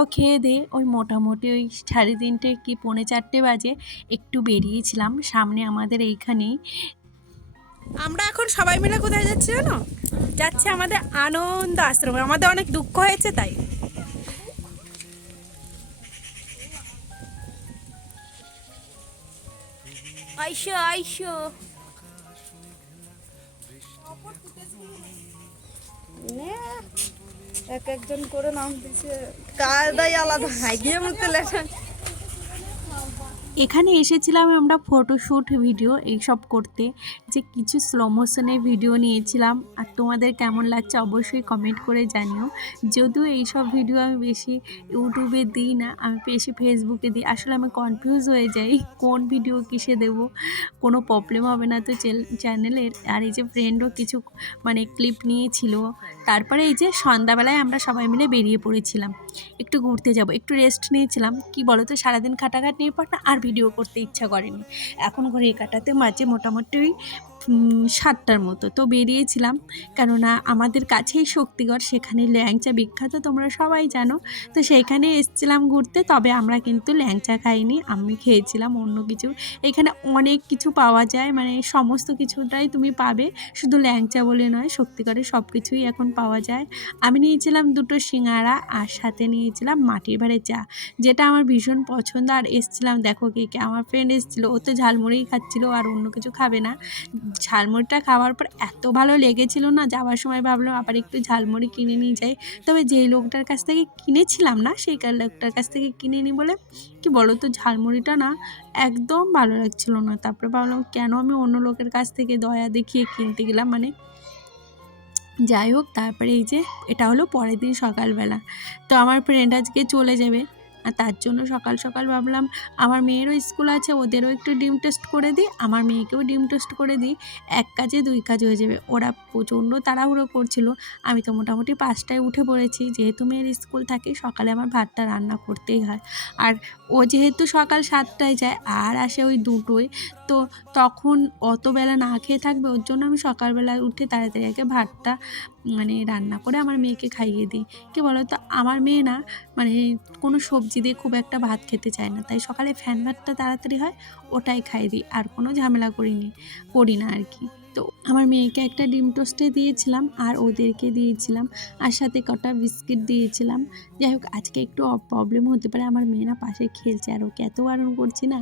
তাও খেয়ে দিয়ে ওই মোটামুটি ওই 3:30 কি 3:45 বাজে একটু বেরিয়েছিলাম সামনে আমাদের এইখানেই। আমরা এখন সবাই মিলে কোথায় যাচ্ছি জানো? যাচ্ছে আমাদের আনন্দ আশ্রমে। আমাদের অনেক দুঃখ হয়েছে তাই। আইসো আইসো। এক একজন করে নাম দিছে, কাদাই আলাদা হাইগিয়ে মতো লেখা। এখানে এসেছিলাম আমরা ফটোশ্যুট ভিডিও এইসব করতে, যে কিছু স্লো মোশনের ভিডিও নিয়েছিলাম। আর তোমাদের কেমন লাগছে অবশ্যই কমেন্ট করে জানিও। যদিও এইসব ভিডিও আমি বেশি ইউটিউবে দিই না, আমি বেশি ফেসবুকে দিই। আসলে আমি কনফিউজ হয়ে যাই কোন ভিডিও কিসে দেব, কোনো প্রবলেম হবে না তো চ্যানেলের। আর এই যে ফ্রেন্ডও কিছু মানে ক্লিপ নিয়েছিল। তারপরে এই যে সন্ধ্যাবেলায় আমরা সবাই মিলে বেরিয়ে পড়েছিলাম একটু ঘুরতে যাব, একটু রেস্ট নিয়েছিলাম। কি বলো তো, সারাদিন খাটাখাটনির পর না আর ভিডিও করতে ইচ্ছা করেনি। এখন ঘড়ির কাটাতে মাঝে মোটামুটি 7টার মতো তো বেরিয়েছিলাম, কেননা আমাদের কাছেই শক্তিগড়, সেখানে ল্যাংচা বিখ্যাত তোমরা সবাই জানো। তো সেইখানে এসেছিলাম ঘুরতে, তবে আমরা কিন্তু ল্যাংচা খাইনি, আমি খেয়েছিলাম অন্য কিছু। এখানে অনেক কিছু পাওয়া যায়, মানে সমস্ত কিছুটাই তুমি পাবে, শুধু ল্যাংচা বলে নয়, শক্তিগড়ে সব কিছুই এখন পাওয়া যায়। আমি নিয়েছিলাম 2টো সিঙ্গাড়া আর সাথে নিয়েছিলাম মাটির ভাঁড়ের চা, যেটা আমার ভীষণ পছন্দ। আর এসছিলাম দেখো কে কে, আমার ফ্রেন্ড এসেছিলো, ও তো ঝালমুড়িই খাচ্ছিলো আর অন্য কিছু খাবে না। ঝালমুড়িটা খাওয়ার পর এত ভালো লেগেছিল না, যাওয়ার সময় ভাবলাম আবার একটু ঝালমুড়ি কিনে নিয়ে যাই। তবে যেই লোকটার কাছ থেকে কিনেছিলাম না, সেই লোকটার কাছ থেকে কিনে নিই বলে কি বলো তো, ঝালমুড়িটা না একদম ভালো লাগছিল না। তারপরে ভাবলাম কেন আমি অন্য লোকের কাছ থেকে দয়া দেখিয়ে কিনতে গেলাম, মানে যাই হোক। তারপরে এই যে এটা হলো পরের দিন সকালবেলা, তো আমার ফ্রেন্ড আজকে চলে যাবে, আর তার জন্য সকাল সকাল ভাবলাম আমার মেয়েরও স্কুল আছে, ওদেরও একটু ডিম টেস্ট করে দিই, আমার মেয়েকেও ডিম টেস্ট করে দিই। এক কাজে দুই কাজ হয়ে যাবে। ওরা প্রচণ্ড তাড়াহুড়ো করছিল, আমি তো মোটামুটি 5টায় উঠে পড়েছি। যেহেতু মেয়ের স্কুল থাকে, সকালে আমার ভাতটা রান্না করতেই হয়। আর ও যেহেতু সকাল 7টায় যায় আর আসে ওই 2টোয়, তো তখন অত বেলা না খেয়ে থাকবে, ওর জন্য আমি সকালবেলা উঠে তাড়াতাড়ি আগে ভাতটা মানে রান্না করে আমার মেয়েকে খাইয়ে দিই। কী বলো তো, আমার মেয়ে না মানে কোনো সবজি দিয়ে খুব একটা ভাত খেতে চায় না, তাই সকালে ফ্যান ভাতটা তাড়াতাড়ি হয়, ওটাই খাইয়ে দিই, আর কোনো ঝামেলা করি না আর কি। তো আমার মেয়েকে একটা ডিম টোস্টে দিয়েছিলাম আর ওদেরকে দিয়েছিলাম, আর সাথে কটা বিস্কিট দিয়েছিলাম। যাই হোক, আজকে একটু প্রবলেম হতে পারে, আমার মেয়ে না পাশে খেলছে, আর ওকে এত বারণ করছি না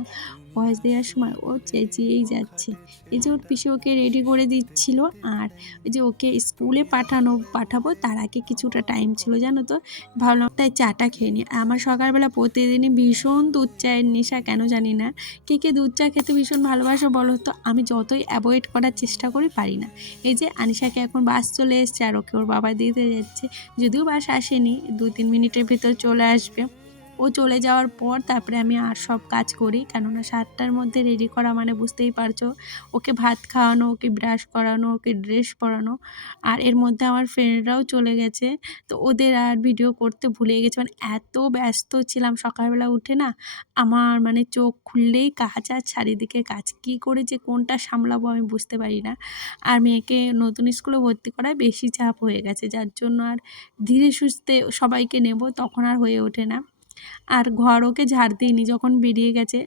ভয়েস দেওয়ার সময়, ও চেঁচিয়েই যাচ্ছে। এই যে ওর পিসে ওকে রেডি করে দিচ্ছিল, আর ওই যে ওকে স্কুলে পাঠাবো তার আগে কিছুটা টাইম ছিল জানো তো, ভাবলাম তাই চাটা খেয়ে নিই। আমার সকালবেলা প্রতিদিনই ভীষণ দুধ চায়ের নেশা, কেন জানি না। কে কে দুধ চা খেতে ভীষণ ভালোবাসো বলো তো, আমি যতই অ্যাভয়েড করার চেষ্টা করি পারি না। এই যে আনিশাকে এখন বাস চলে এসছে আর ওকে ওর বাবা দিতে যাচ্ছে, যদিও বাস আসেনি, 2-3 মিনিটের ভেতর চলে আসবে। ও চলে যাওয়ার পর তারপরে আমি আর সব কাজ করি, কেননা 7টার মধ্যে রেডি করা মানে বুঝতেই পারছো, ওকে ভাত খাওয়ানো, ওকে ব্রাশ করানো, ওকে ড্রেস পরানো। আর এর মধ্যে আমার ফ্রেন্ডরাও চলে গেছে, তো ওদের আর ভিডিও করতে ভুলে গেছি, মানে এত ব্যস্ত ছিলাম সকালবেলা উঠে না, আমার মানে চোখ খুললেই কাজ আর চারিদিকে কাজ, কী করে যে কোনটা সামলাবো আমি বুঝতে পারি না। আর মেয়েকে নতুন স্কুলে ভর্তি করায় বেশি চাপ হয়ে গেছে, যার জন্য আর ধীরে সুস্থে সবাইকে নেব তখন আর হয়ে ওঠে না। আর ঘর ওকে ঝাড় দিইনি যখন বেরিয়ে গেছে।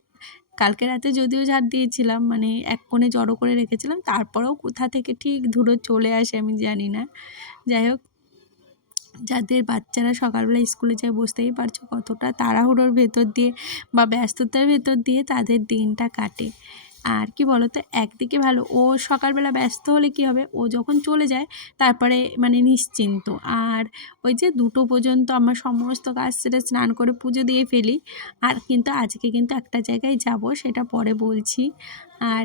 কালকে রাতে যদিও ঝাড় দিয়েছিলাম, মানে এক কোণে জড়ো করে রেখেছিলাম, তারপরেও কোথা থেকে ঠিক ধুলো চলে আসে আমি জানি না। যাই হোক, যাদের বাচ্চারা সকালবেলা স্কুলে যায় বুঝতেই পারছো কতটা তাড়াহুড়োর ভেতর দিয়ে বা ব্যস্ততার ভেতর দিয়ে তাদের দিনটা কাটে। আর কি বলো তো, একদিকে ভালো, ও সকালবেলা ব্যস্ত হলে কি হবে, ও যখন চলে যায় তারপরে মানে নিশ্চিন্ত। আর ওই যে 2টো পর্যন্ত আমার সমস্ত কাজ সেরে স্নান করে পুজো দিয়ে ফেলি। আর কিন্তু আজকে কিন্তু একটা জায়গায় যাব, সেটা পরে বলছি। আর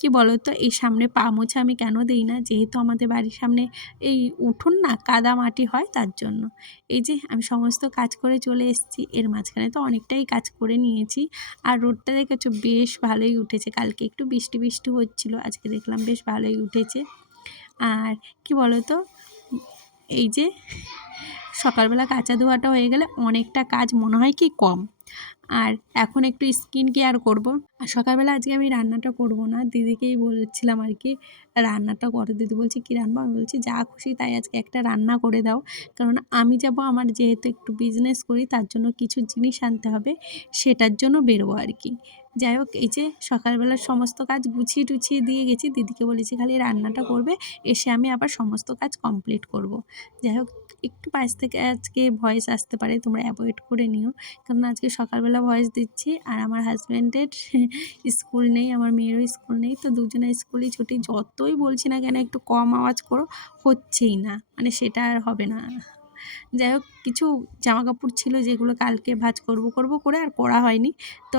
কি বলো তো, এই সামনে পা মোছা আমি কেন দিই না, যেহেতু আমাদের বাড়ির সামনে এই উঠোন না কাদা মাটি হয়, তার জন্য। এই যে আমি সমস্ত কাজ করে চলে এসেছি, এর মাঝখানে তো অনেকটাই কাজ করে নিয়েছি। আর রোদটা দেখেছো বেশ ভালোই উঠেছে, কালকে একটু বৃষ্টি বৃষ্টি হচ্ছিলো, আজকে দেখলাম বেশ ভালোই উঠেছে। আর কি বলো তো, এই যে সকালবেলা কাঁচা ধোয়াটা হয়ে গেলে অনেকটা কাজ মনে হয় কি কম। আর এখন একটু স্কিন কেয়ার করব। আর সকালবেলা আজকে আমি রান্নাটা করব না, দিদিকেই বলেছিলাম আর কি রান্নাটা করো। দিদি বলছে কী রান্না? আমি বলছি যা খুশি তাই আজকে একটা রান্না করে দাও। কারণ আমি যাব আমার যেহেতু একটু বিজনেস করি তার জন্য কিছু জিনিস আনতে হবে, সেটার জন্য বেরোবো আর কি। যাই হোক এই যে সকালবেলার সমস্ত কাজ গুছিয়ে টুছিয়ে দিয়ে গেছি, দিদিকে বলেছি খালি রান্নাটা করবে, এসে আমি আবার সমস্ত কাজ কমপ্লিট করব। যাই হোক একটু পাশ থেকে আজকে ভয়েস আসতে পারে, তোমরা অ্যাভয়েড করে নিও, কারণ আজকে সকালবেলা ভয়েস দিচ্ছি আর আমার হাজব্যান্ডের স্কুল নেই, আমার মেয়েরও স্কুল নেই, তো দুজনের স্কুলই ছুটি। যতই বলছি না কেন একটু কম আওয়াজ করো, হচ্ছেই না, মানে সেটা আর হবে না। যাই হোক কিছু জামা কাপড় ছিল যেগুলো কালকে ভাঁজ করব করে আর করা হয়নি। তো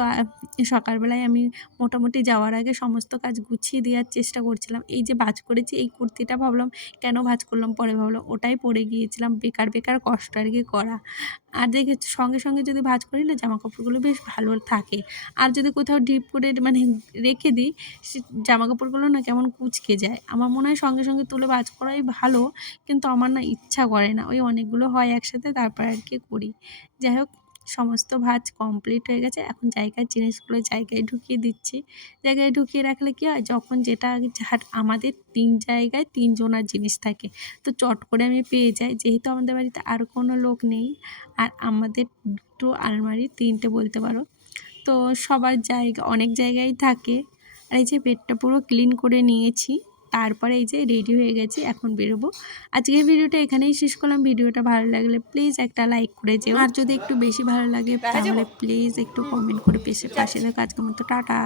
সকালবেলায় আমি মোটামুটি যাওয়ার আগে সমস্ত কাজ গুছিয়ে দেওয়ার চেষ্টা করছিলাম। এই যে ভাঁজ করেছি এই কুর্তিটা, ভাবলাম কেন ভাঁজ করলাম, পরে ভাবলাম ওটাই পরে গিয়েছিলাম, বেকার কষ্ট আর কি করা। আর দেখে সঙ্গে সঙ্গে যদি ভাঁজ করি না জামা কাপড়গুলো বেশ ভালো থাকে। আর যদি কোথাও ডিপ করে মানে রেখে দিই সে জামা কাপড়গুলো না কেমন কুঁচকে যায়। আমার মনে হয় সঙ্গে সঙ্গে তুলে ভাঁজ করাই ভালো, কিন্তু আমার না ইচ্ছা করে না, ওই অনেকগুলো হয় একসাথে তারপর আর কি করি। যাই হোক সমস্ত ভাঁজ কমপ্লিট হয়ে গেছে, এখন জিনিসগুলো জায়গায় ঢুকিয়ে দিচ্ছি। জায়গায় ঢুকিয়ে রাখলে কী হয়, যখন যেটা আমাদের ৩ জায়গায় ৩ জনার জিনিস থাকে, তো চট করে আমি পেয়ে যাই। যেহেতু আমাদের বাড়িতে আর কোনো লোক নেই আর আমাদের ২টো আলমারি, ৩টে বলতে পারো, তো সবার জায়গা অনেক জায়গায় থাকে। আর এই যে বেডটা পুরো ক্লিন করে নিয়েছি, তারপরে এই যে রেডি হয়ে গেছি, এখন বেরোবো। আজকের ভিডিওটা এখানেই শেষ করলাম। ভিডিওটা ভালো লাগলে প্লিজ একটা লাইক করে যেও, আর যদি একটু বেশি ভালো লাগে তাহলে প্লিজ একটু কমেন্ট করে পাশে থাকো। আজকের মতো টাটা।